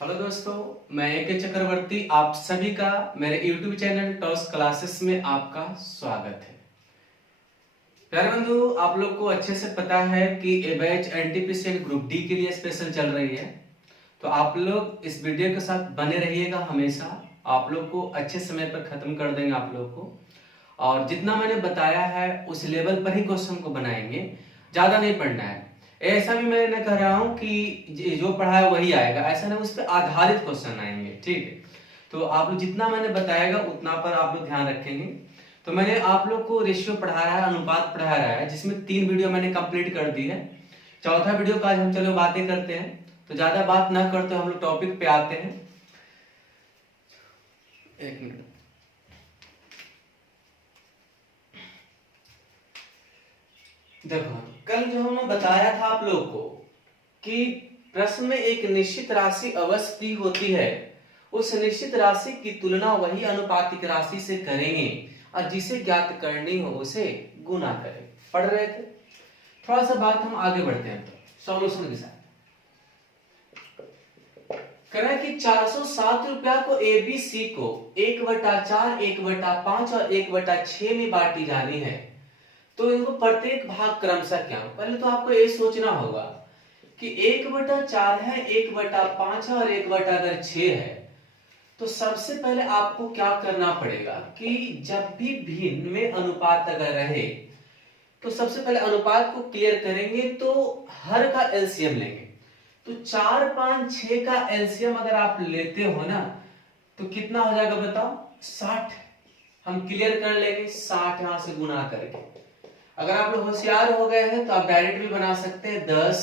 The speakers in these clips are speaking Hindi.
हेलो दोस्तों, मैं AK चक्रवर्ती आप सभी का मेरे YouTube चैनल टॉस क्लासेस में आपका स्वागत है। प्यारे बंधु, आप लोग को अच्छे से पता है कि ये बैच NTPC ग्रुप डी के लिए स्पेशल चल रही है, तो आप लोग इस वीडियो के साथ बने रहिएगा हमेशा। आप लोग को अच्छे समय पर खत्म कर देंगे आप लोग को, और जितना मैंने बताया है उस लेवल पर ही क्वेश्चन को बनाएंगे, ज्यादा नहीं पढ़ना है। ऐसा भी मैं नहीं कह रहा हूं कि जो पढ़ा है वही आएगा, ऐसा नहीं, उस पर आधारित क्वेश्चन आएंगे, ठीक है। तो आप लोग जितना मैंने बताएगा उतना पर आप लोग ध्यान रखेंगे। तो मैंने आप लोग को रेशियो पढ़ा रहा है, अनुपात पढ़ा रहा है, जिसमें 3 वीडियो मैंने कंप्लीट कर दी है। चौथा वीडियो का आज हम चलो बातें करते हैं। तो ज्यादा बात ना करते हम लोग टॉपिक पे आते हैं। एक मिनट, देखो कल जो हमने बताया था आप लोग को कि प्रश्न में एक निश्चित राशि अवश्य दी होती है, उस निश्चित राशि की तुलना वही अनुपातिक राशि से करेंगे और जिसे ज्ञात करनी हो उसे गुना करें। पढ़ रहे थे, थोड़ा सा बात हम आगे बढ़ते हैं तो सॉल्यूशन के साथ। करें कि 407 रुपया को ABC को 1/4, 1/5 और 1/6 में बांटी जानी है, तो इनको प्रत्येक भाग क्रमशः क्या हो। पहले तो आपको ये सोचना होगा कि 1/4 है, 1/5 है और 1/6 है। तो सबसे पहले आपको क्या करना पड़ेगा कि जब भी भिन्न में अनुपात अगर रहे तो सबसे पहले अनुपात को क्लियर करेंगे, तो हर का एलसीएम लेंगे। तो 4, 5, 6 का एलसीएम अगर आप लेते हो ना, तो कितना हो जाएगा बताओ? 60। हम क्लियर कर लेंगे 60 यहां से गुना करके। अगर आप लोग होशियार हो गए हैं तो आप डायरेक्ट भी बना सकते हैं 10,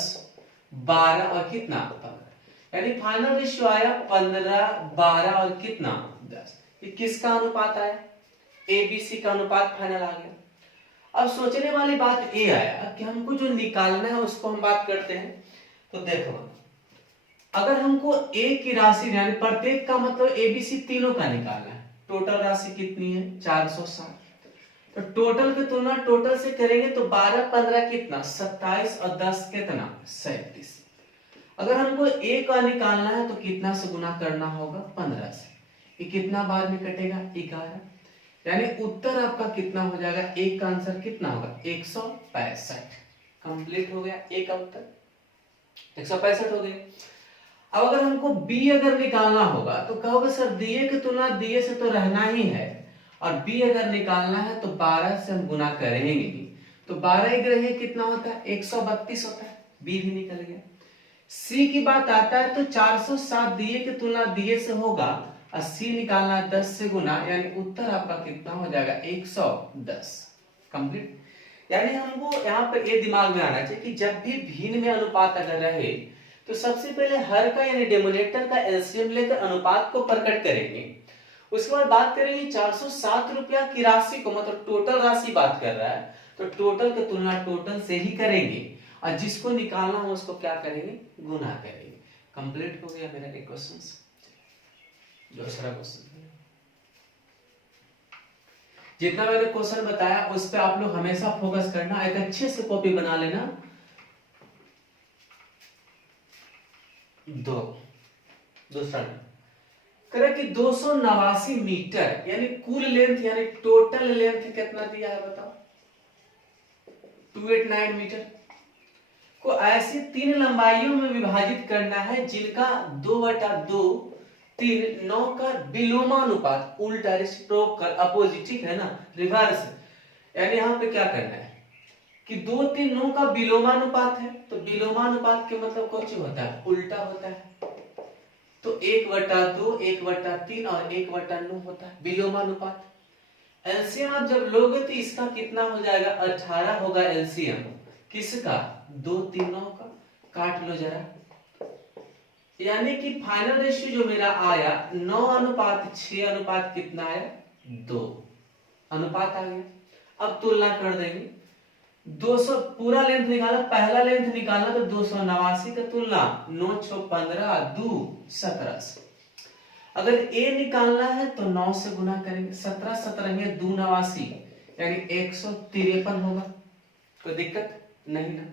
12 और कितना 15, यानी फाइनल रेशियो आया 15, 12 और कितना 10। ये किसका अनुपात आया? ABC का अनुपात फाइनल आ गया। अब सोचने वाली बात ये आया कि हमको जो निकालना है उसको हम बात करते हैं। तो देखो, अगर हमको A की राशि यानी प्रत्येक का मतलब ABC तीनों का निकालना है, टोटल राशि कितनी है? 460। तो टोटल की तुलना टोटल से करेंगे तो 12, 15 कितना 27 और 10 कितना 37। अगर हमको A का निकालना है तो कितना से गुना करना होगा? 15 से। ये कितना बाद में कटेगा? 11। यानी उत्तर आपका कितना हो जाएगा? एक का आंसर कितना होगा? 165। कंप्लीट हो गया एक का उत्तर, 165 हो गया। अब अगर हमको B अगर निकालना होगा तो कहोगे सर दिए की तुलना दिए से तो रहना ही है, और B अगर निकालना है तो 12 से हम गुना करेंगे ही। तो 12 ग्रह कितना होता है? 132 होता है। B भी निकल गया। C की बात आता है तो 407 दिए की तुलना दिए से होगा और C निकालना 10 से गुना, यानी उत्तर आपका कितना हो जाएगा? 110। कंप्लीट। यानी हमको यहाँ पर ये दिमाग में आना चाहिए कि जब भी भिन्न में अनुपात अगर रहे तो सबसे पहले हर का यानी डिनोमिनेटर का एलसीएम लेकर अनुपात को प्रकट करेंगे। उसके बाद बात करेंगे 407 रुपया की राशि को, मतलब टोटल राशि बात कर रहा है, तो टोटल की तुलना टोटल से ही करेंगे और जिसको निकालना हो उसको क्या करेंगे? गुना करेंगे। कंप्लीट हो गया मेरा एक क्वेश्चन। दूसरा क्वेश्चन, जितना मैंने क्वेश्चन बताया उस पर आप लोग हमेशा फोकस करना, एक अच्छे से कॉपी बना लेना। दूसरा करें कि 289 मीटर यानी कुल लेंथ यानी टोटल लेंथ कितना दिया है बताओ? 289 मीटर को ऐसी 3 लंबाइयों में विभाजित करना है जिनका 2/2, 3, 9 का विलोमानुपात, उल्टा रेसिप्रोकल अपोजिट, ठीक है ना, रिवर्स। यानी यहाँ पे क्या करना है कि 2, 3, 9 का विलोमानुपात है, तो विलोमानुपात के मतलब कुछ होता है? उल्टा होता है। तो 1/2, 1/3 और 1/9 होता है विलोमानुपात। एलसीएम आप जब लोगे तो इसका कितना हो जाएगा? 18 होगा एलसीएम। किसका? 2, 3, 9 का। काट लो जरा। यानी कि फाइनल रेशियो जो मेरा आया 9:6 कितना आया? 2 अनुपात आ गया। अब तुलना कर देंगे। 200 पूरा लेंथ निकाला, पहला लेंथ निकालना तो 289 का तुलना 9, 6, 15, 2, 17 से। अगर A निकालना है तो 9 से गुना करेंगे, 17, 17 2, 89 यानी 153 होगा। कोई दिक्कत नहीं ना?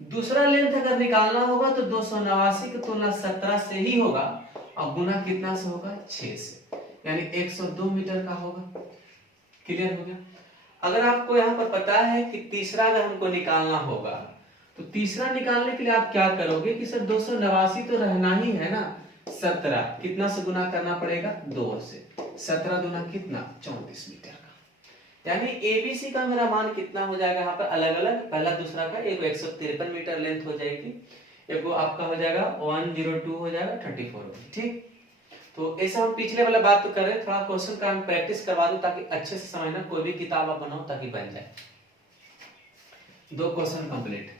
दूसरा लेंथ अगर निकालना होगा तो 289 की तुलना 17 से ही होगा और गुना कितना से होगा 6 से, यानी 102 मीटर का होगा। क्लियर हो गया। अगर आपको यहाँ पर पता है कि तीसरा अगर हमको निकालना होगा तो तीसरा निकालने के लिए आप क्या करोगे कि सर 289 तो रहना ही है ना, 17 कितना से गुना करना पड़ेगा 2 से, 17 दूना कितना 34 मीटर का। यानी एबीसी का मेरा मान कितना हो जाएगा यहाँ पर अलग अलग, पहला दूसरा का एक 153 मीटर लेंथ हो जाएगी, एक वो आपका हो जाएगा 102 हो जाएगा 34। ठीक, तो ऐसा हम पिछले वाला बात तो कर रहे हैं, थोड़ा क्वेश्चन का हम प्रैक्टिस करवा दूं ताकि अच्छे से समझना, कोई भी किताब आप बनाओ ताकि बन जाए। 2 क्वेश्चन कंप्लीट।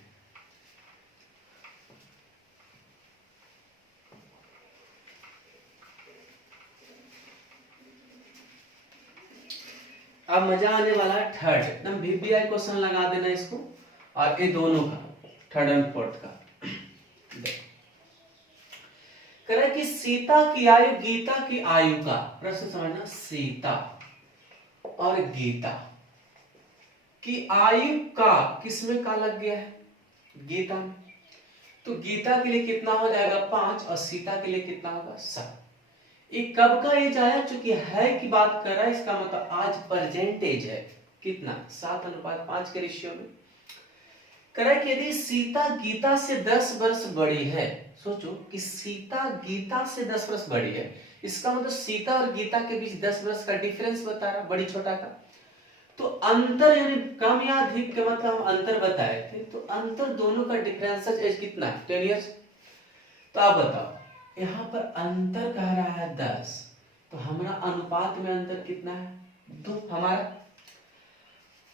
अब मजा आने वाला है थर्ड, एकदम वीवीआई क्वेश्चन लगा देना इसको, और ये दोनों का थर्ड एंड फोर्थ का। कह रहा है कि सीता की आयु गीता की आयु का, प्रश्न समझना, सीता और गीता की आयु का किसमें का लग गया है, गीता में, तो गीता के लिए कितना हो जाएगा 5 और सीता के लिए कितना होगा 7। ये कब का एज आया, चूंकि है की बात कर रहा है, इसका मतलब आज प्रेजेंट एज है कितना 7:5 के रेशियो में। कह रहा है कि यदि सीता गीता से 10 वर्ष बड़ी है, सोचो कि सीता गीता से 10 वर्ष बड़ी है, इसका मतलब सीता और गीता के बीच 10 वर्ष का डिफरेंस बता रहा, बड़ी छोटा का, तो अंतर यानी कम या अधिक के मतलब हम अंतर बताए थे, तो अंतर दोनों का डिफरेंस एज कितना है 10 इयर्स। तो आप बताओ यहाँ पर अंतर कह रहा है 10, तो हमारा अनुपात में अंतर कितना है 2 हमारा।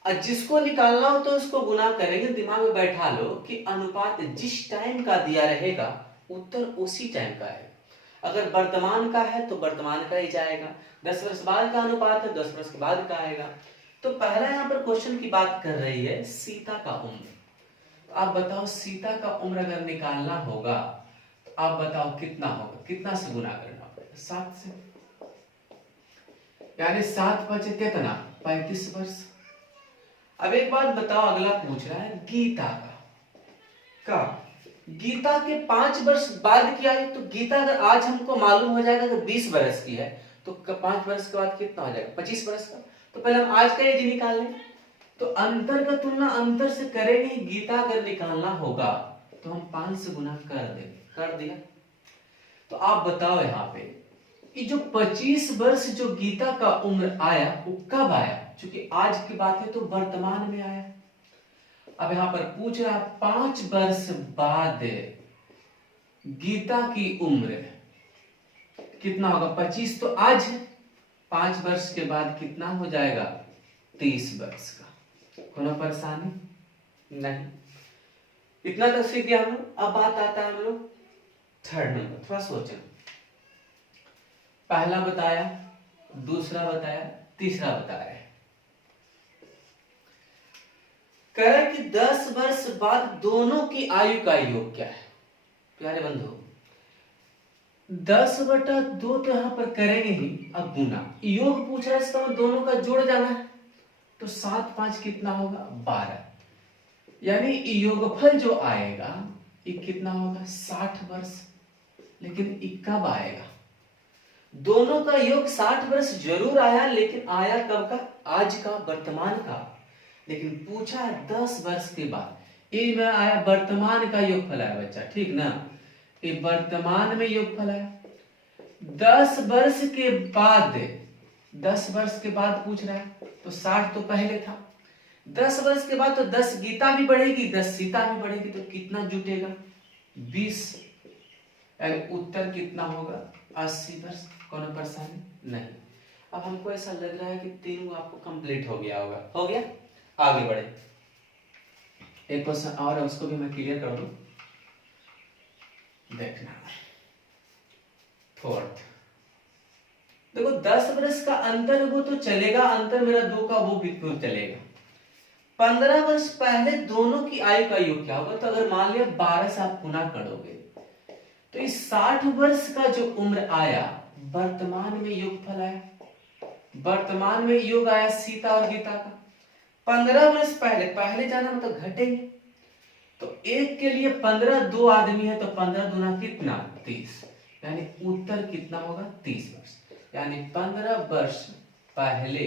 जिसको निकालना हो तो उसको गुना करेंगे, दिमाग में बैठा लो कि अनुपात जिस टाइम का दिया रहेगा उत्तर उसी टाइम का है। अगर वर्तमान का है तो वर्तमान का ही जाएगा, 10 वर्ष बाद का अनुपात है 10 वर्ष के बाद का आएगा। तो पहला यहाँ पर क्वेश्चन की बात कर रही है सीता का उम्र। तो आप बताओ सीता का उम्र अगर निकालना होगा तो आप बताओ कितना होगा, कितना से गुना करना पड़ेगा 7 से, यानी 7 5 कितना 35 वर्ष। अब एक बात बताओ, अगला पूछ रहा है गीता का गीता के 5 वर्ष बाद की आयु, तो गीता अगर आज हमको मालूम हो जाएगा कि 20 वर्ष की है तो 5 वर्ष के बाद कितना हो जाएगा 25 वर्ष का। तो पहले हम आज का एज निकाल लें, तो अंतर का तुलना अंतर से करेंगे। गीता अगर निकालना होगा तो हम 5 से गुना कर देंगे, कर दिया। तो आप बताओ यहाँ पे कि जो 25 वर्ष जो गीता का उम्र आया वो कब आया, क्योंकि आज की बात है तो वर्तमान में आया। अब यहां पर पूछ रहा 5 वर्ष बाद गीता की उम्र कितना होगा 25 तो आज है, 5 वर्ष के बाद कितना हो जाएगा 30 वर्ष का। कोई परेशानी नहीं, इतना तो सीख गया हम लोग। अब बात आता है हम लोग थर्ड नंबर, थोड़ा सोचना, पहला बताया, दूसरा बताया, तीसरा बताया। कह रहा है कि 10 वर्ष बाद दोनों की आयु का योग क्या है। प्यारे बंधु 10/2 तो यहां पर करेंगे ही, अब गुना योग पूछ रहा है, इसका दोनों का जोड़ जाना है, तो 7 5 कितना होगा 12, यानी योगफल जो आएगा ये कितना होगा 60 वर्ष। लेकिन ये कब आएगा, दोनों का योग 60 वर्ष जरूर आया, लेकिन आया कब का, आज का, वर्तमान का। लेकिन पूछा 10 वर्ष के बाद, ये में आया वर्तमान का योगफल आया बच्चा, ठीक ना, ये वर्तमान में योगफल आया। 10 वर्ष के बाद, 10 वर्ष के बाद पूछ रहा है, तो 60 तो पहले था, 10 वर्ष के बाद तो 10 गीता भी बढ़ेगी 10 सीता भी बढ़ेगी, तो कितना जुटेगा 20, यानी उत्तर कितना होगा 80 वर्ष। कौन परेशानी नहीं। अब हमको ऐसा लग रहा है कि तीनों आपको कंप्लीट हो गया होगा, हो गया। आगे बढ़े, एक क्वेश्चन और है उसको भी मैं क्लियर कर दूं, देखना। फोर्थ देखो 10 वर्ष का अंतर वो तो चलेगा, अंतर मेरा 2 का वो भी चलेगा। 15 वर्ष पहले दोनों की आयु का योग क्या होगा, तो अगर मान लिया 12 से आप गुना करोगे तो इस 60 वर्ष का जो उम्र आया वर्तमान में योगफल आया, वर्तमान में योग आया सीता और गीता का। 15 वर्ष पहले, पहले जाना मतलब घटेंगे, तो एक के लिए 15, दो आदमी है तो 15 दूना कितना 30, यानी उत्तर कितना होगा 30 वर्ष, यानी 15 वर्ष पहले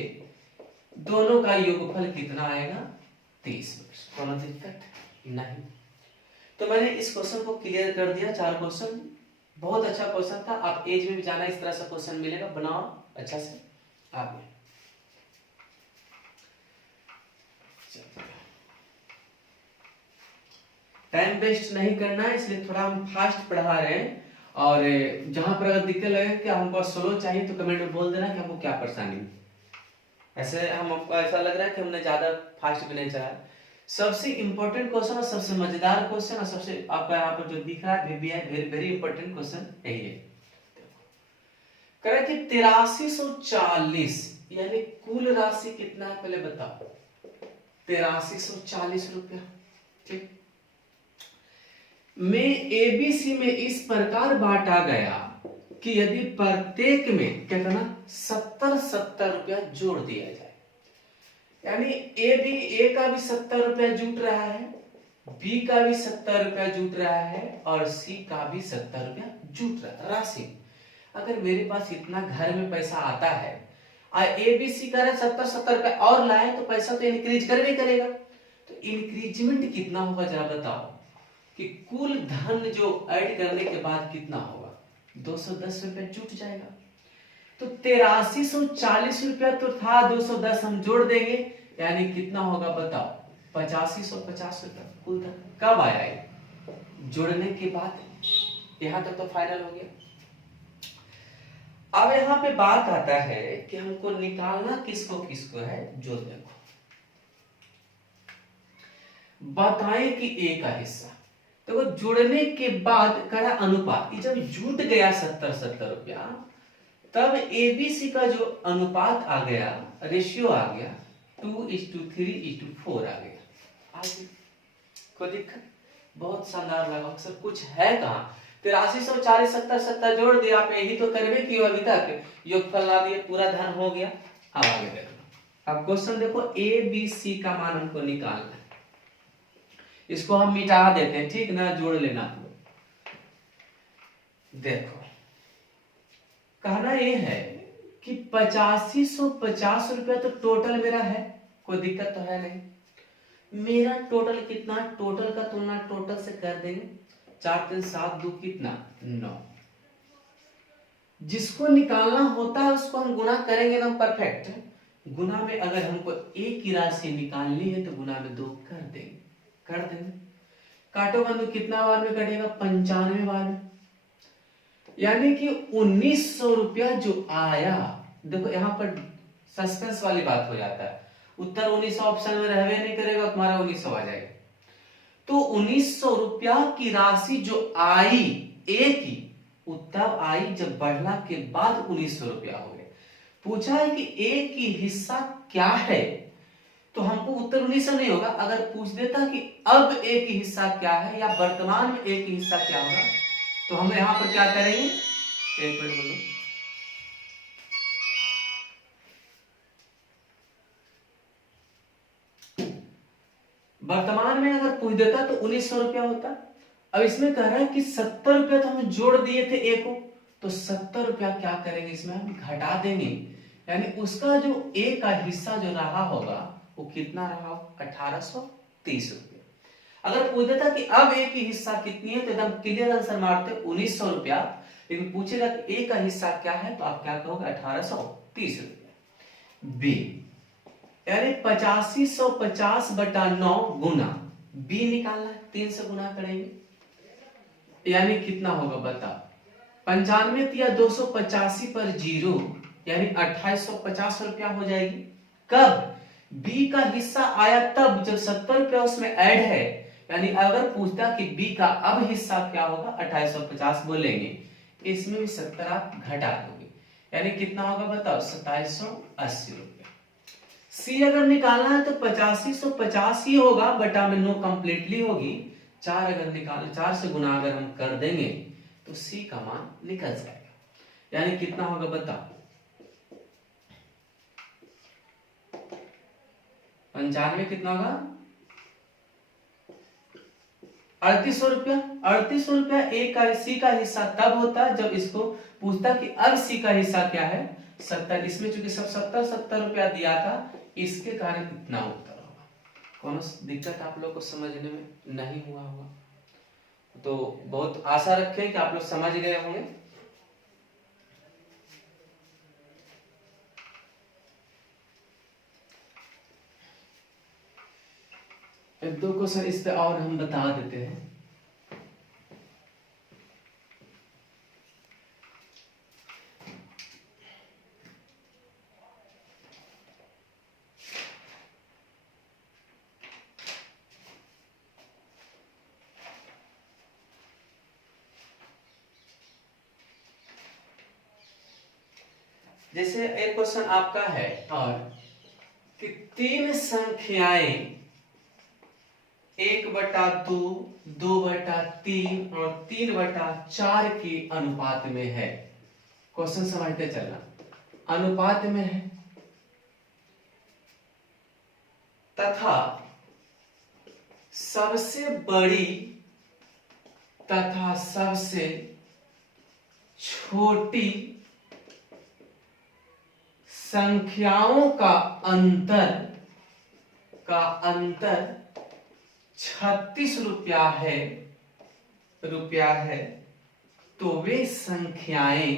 दोनों का योगफल कितना आएगा 30 वर्ष। कोनो दिक्कत नहीं। तो मैंने इस क्वेश्चन को क्लियर कर दिया, 4 क्वेश्चन, बहुत अच्छा क्वेश्चन था। आप एज में भी जाना, इस तरह से क्वेश्चन मिलेगा, बनाओ अच्छा से आगे। टाइम वेस्ट नहीं करना है, इसलिए थोड़ा हम फास्ट पढ़ा रहे हैं। और जहां पर अगर दिक्कत लगे कि हमको स्लो चाहिए तो कमेंट में बोल देना कि हमको क्या परेशानी है। ऐसे हमको ऐसा लग रहा है कि हमने ज्यादा फास्ट भी नहीं चला। सबसे इंपॉर्टेंट क्वेश्चन और सबसे मजेदार क्वेश्चन और सबसे आपका यहाँ पर जो दिख रहा है वेरी वेरी इंपॉर्टेंट क्वेश्चन यही है। करें कि 8340 यानी कुल राशि कितना है पहले बताओ। 8340 रुपया, ठीक। में एबीसी में इस प्रकार बांटा गया कि यदि प्रत्येक में क्या करना 70-70 रुपया जोड़ दिया जाए, यानी ए का भी 70 रुपया जुट रहा है, बी का भी 70 रुपया जुट रहा है और सी का भी 70 रुपया जुट रहा है राशि। अगर मेरे पास इतना घर में पैसा आता है और ए बी सी का 70-70 रुपया और लाए तो पैसा तो इंक्रीज करवे करेगा। तो इंक्रीजमेंट कितना होगा जरा बताओ कि कुल धन जो ऐड करने के बाद कितना होगा 210 रुपया जुट जाएगा। तो 8340 रुपया तो था, 210 हम जोड़ देंगे यानी कितना होगा बताओ 8550 रुपया कुल धन। कब आया है जोड़ने के बाद, यहां तक तो फाइनल हो गया। अब यहां पे बात आता है कि हमको निकालना किसको किसको है, जो देखो बताएं कि ए का हिस्सा, तो वो जोड़ने के बाद करा अनुपात, जब जुट गया 70-70 रुपया तब एबीसी का जो अनुपात आ गया, रेशियो आ गया 2:3:4 आ गया। आगे कोई दिक्कत, बहुत शानदार लगा। अक्सर कुछ है कहां 8340 70-70 जोड़ दिया आप, यही तो करवे कि अभी तक योगफल ला दिए, पूरा धन हो गया। अब आगे देखो, अब क्वेश्चन देखो ए बी सी का मान हमको निकालना है। इसको हम मिटा देते हैं, ठीक ना, जोड़ लेना। देखो कहना ये है कि 8550 रुपया तो टोटल मेरा है, कोई दिक्कत तो है नहीं। मेरा टोटल कितना, टोटल का तुलना टोटल से कर देंगे, 4×3=7, 2 कितना 9। जिसको निकालना होता है उसको हम गुना करेंगे एकदम परफेक्ट। गुना में अगर हमको एक की राशि निकालनी है तो गुना में 2 कर देंगे, कर देंगे। काटो बंधु कितना बार में कटेगा 95 बार में, यानी कि 1900 रुपया जो आया। देखो यहां पर सस्पेंस वाली बात हो जाता है, उत्तर 1900 ऑप्शन में रहवे नहीं करेगा, तुम्हारा 1900 आ जाएगा। तो 1900 रुपया की राशि जो आई ए की, उत्तर आई जब बढ़ला के बाद 1900 रुपया हो गए। पूछा है कि ए की हिस्सा क्या है, तो हमको उत्तर 1900 नहीं होगा। अगर पूछ देता कि अब ए की हिस्सा क्या है या वर्तमान में ए की हिस्सा क्या होगा, तो हम यहां पर क्या करेंगे, एक मिनट बोलो। वर्तमान में अगर पूछ देता तो 1900 रुपया होता। अब इसमें कह रहा है कि 70 रुपया तो हम जोड़ दिए थे ए को, तो 70 रुपया क्या करेंगे इसमें हम घटा देंगे, यानी उसका जो ए का हिस्सा जो रहा होगा वो कितना रहा, 1830 रुपया। अगर पूछ देता कि अब ए की हिस्सा कितनी है तो एकदम क्लियर आंसर मारते 1900 रुपया। लेकिन पूछेगा कि ए का हिस्सा क्या है तो आप क्या कहोगे 1830 रुपया। बी यानी 8550/9 गुना, बी निकालना है, 3 से गुना करेंगे यानी कितना होगा बता 95 या 285 पर 0 यानी 2850 रुपया हो जाएगी। कब बी का हिस्सा आया तब, जब 70 रुपया उसमें ऐड है, यानी अगर पूछता कि बी का अब हिस्सा क्या होगा 2850 बोलेंगे, इसमें भी 70 आप घटा दोगे यानी कितना होगा बताओ 2780 रुपया। सी अगर निकालना है तो 8550 ही होगा, बटा में 9 कंप्लीटली होगी। 4 अगर निकालना, 4 से गुना अगर हम कर देंगे तो सी का मान निकल जाएगा, यानी कितना होगा बताओ 95 कितना होगा ₹3800। ₹3800 ए का सी का हिस्सा तब होता है जब इसको पूछता कि अब सी का हिस्सा क्या है 70। इसमें चूंकि सब 70 रुपया दिया था, इसके कारण इतना उत्तर होगा। कौन दिक्कत आप लोग को समझने में नहीं हुआ होगा, तो बहुत आशा रखें कि आप लोग समझ गए होंगे। एक दो क्वेश्चन इस पे और हम बता देते हैं। जैसे एक क्वेश्चन आपका है और कि तीन संख्याएं 1/2, 2/3 और 3/4 के अनुपात में है। क्वेश्चन समझते चलना, अनुपात में है तथा सबसे बड़ी तथा सबसे छोटी संख्याओं का अंतर 36 रुपया है। तो वे संख्याएं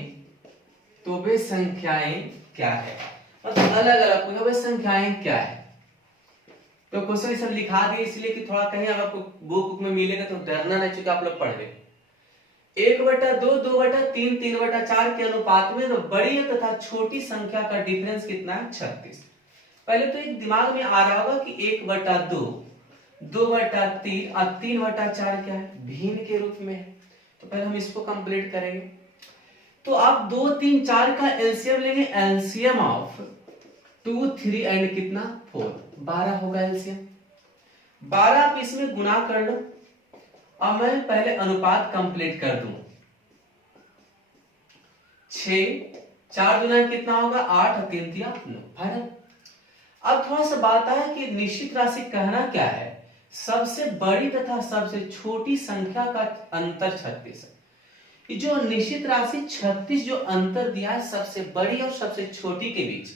क्या है, मतलब अलग अलग वे संख्याएं क्या है। तो क्वेश्चन सब लिखा दिए इसलिए कि थोड़ा कहीं अगर आपको बुक में मिलेगा तो डरना नहीं, चूंकि आप लोग पढ़ गए। 1/2, 2/3, 3/4 के अनुपात में तो बड़ी तथा छोटी संख्या का डिफरेंस कितना है 36। पहले तो एक दिमाग में आ रहा होगा कि 1/2, 2/3 और 3/4 क्या है, भिन्न के रूप में है। तो पहले हम इसको कंप्लीट करेंगे। तो आप 2, 3, 4 का एलसीएम लेंगे। एलसीएम ऑफ 2, 3 एंड कितना 4, 12 होगा एलसीएम। 12 आप इसमें गुना कर लो। अब मैं पहले अनुपात कंप्लीट कर दूं। 6, 4 गुना कितना होगा 8 और 3 3 9, फाइनल। अब थोड़ा सा बात है कि निश्चित राशि कहना क्या है, सबसे बड़ी तथा सबसे छोटी संख्या का अंतर 36 है। जो निश्चित राशि 36 जो अंतर दिया है सबसे बड़ी और सबसे छोटी के बीच,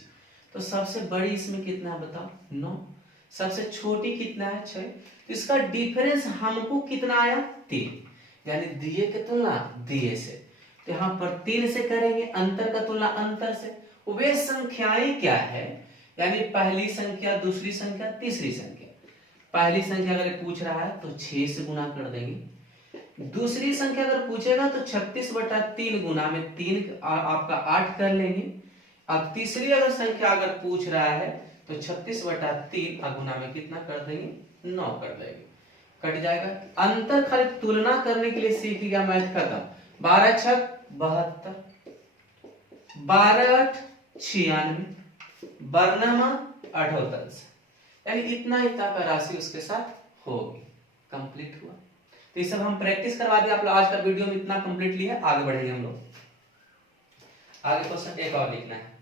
तो सबसे बड़ी इसमें कितना है बताओ 9, सबसे छोटी कितना है 6। तो इसका डिफरेंस हमको कितना आया 3, यानी दिए के तुलना दिए से। तो यहाँ पर 3 से करेंगे, अंतर का तुलना अंतर से। वे संख्याएं क्या है, यानी पहली संख्या, दूसरी संख्या, तीसरी संख्या। पहली संख्या अगर पूछ रहा है तो 6 से गुना कर देंगे। दूसरी संख्या अगर पूछेगा तो 36/3 गुना में 3 आपका 8 कर लेंगे। अब तीसरी अगर संख्या अगर पूछ रहा है तो 36/3 गुना में कितना कर देंगे 9 कर देंगे, कट जाएगा। अंतर खाली तुलना करने के लिए सीख गया, मैथ खत्म। 12 6 72, 12 8 96, वर्णमा 78, यानी इतना का राशि उसके साथ होगी। कंप्लीट हुआ। तो ये सब हम प्रैक्टिस करवा दिए आप लोग। आज का वीडियो में इतना कंप्लीटली है, आगे बढ़ेंगे हम लोग। आगे क्वेश्चन एक और लिखना है।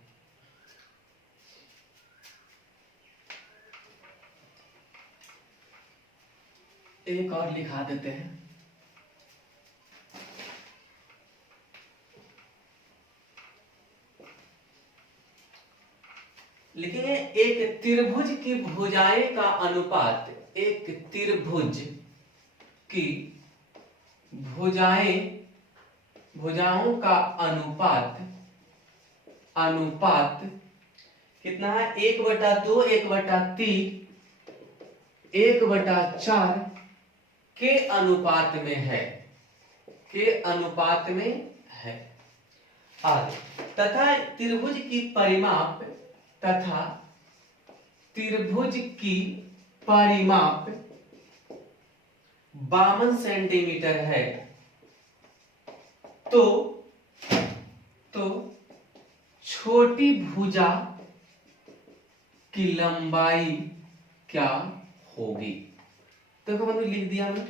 एक और लिखा देते हैं। लिखेंगे एक त्रिभुज की भुजाएं का अनुपात, एक त्रिभुज की भुजाओं का अनुपात कितना है 1/2, 1/3, 1/4 के अनुपात में है। आगे तथा त्रिभुज की परिमाप 52 सेंटीमीटर है। तो छोटी भुजा की लंबाई क्या होगी। देखो मैंने लिख दिया, हमने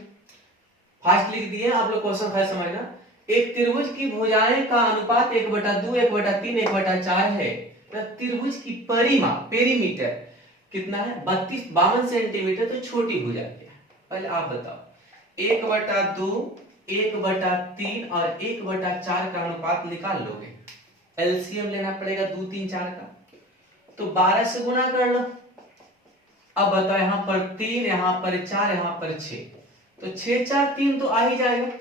फास्ट लिख दिया। आप लोग क्वेश्चन खाली समझना। एक त्रिभुज की भुजाएं का अनुपात 1/2, 1/3, 1/4 है। त्रिभुज की पेरीमीटर कितना है 52 सेंटीमीटर। तो छोटी भुजा क्या है, पहले आप बताओ। 1/2, 1/3 और 1/4 का अनुपात निकाल लोगे। एलसीएम लेना पड़ेगा 2, 3, 4 का, तो 12 से गुना कर लो। अब बताओ यहाँ पर 3, यहाँ पर 4, यहाँ पर 6, तो 6, 4, 3 तो आ ही जाएगा।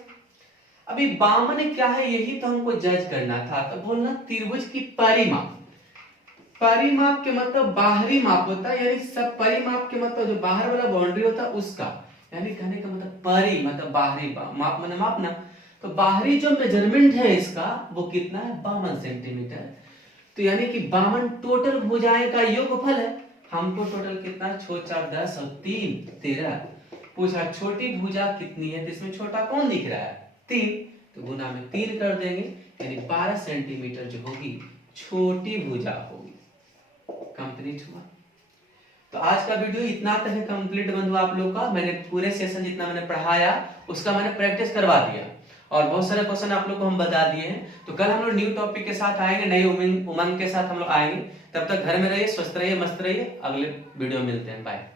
अभी बामन क्या है यही तो हमको जज करना था। तो बोलना त्रिभुज की परिमाप। परिमाप के मतलब बाहरी माप होता है, यानी सब परिमाप के मतलब जो बाहर वाला बाउंड्री होता है उसका, यानी कहने का मतलब परि मतलब बाहरी, माप मतलब मापना। तो बाहरी जो मेजरमेंट है इसका वो कितना है, 52 सेंटीमीटर। तो यानी कि 52 टोटल भुजाएं का योगफल है। हमको टोटल कितना, 6, 4, 10 और 3, 13 पूछा। छोटी भुजा कितनी है, तो इसमें छोटा कौन दिख रहा है, 3, तो गुना में 3 कर देंगे, यानी 12 सेंटीमीटर जो होगी छोटी भुजा होगी। कंप्लीट हुआ। तो आज का वीडियो इतना तक है कंप्लीट बंधु आप लोग का। मैंने पूरे सेशन जितना मैंने पढ़ाया उसका मैंने प्रैक्टिस करवा दिया और बहुत सारे क्वेश्चन आप लोग को हम बता दिए हैं। तो कल हम लोग न्यू टॉपिक के साथ आएंगे, नई उमंग के साथ हम लोग आएंगे। तब तक घर में रहिए, स्वस्थ रहिए, मस्त रहिए। अगले वीडियो में मिलते हैं, बाय।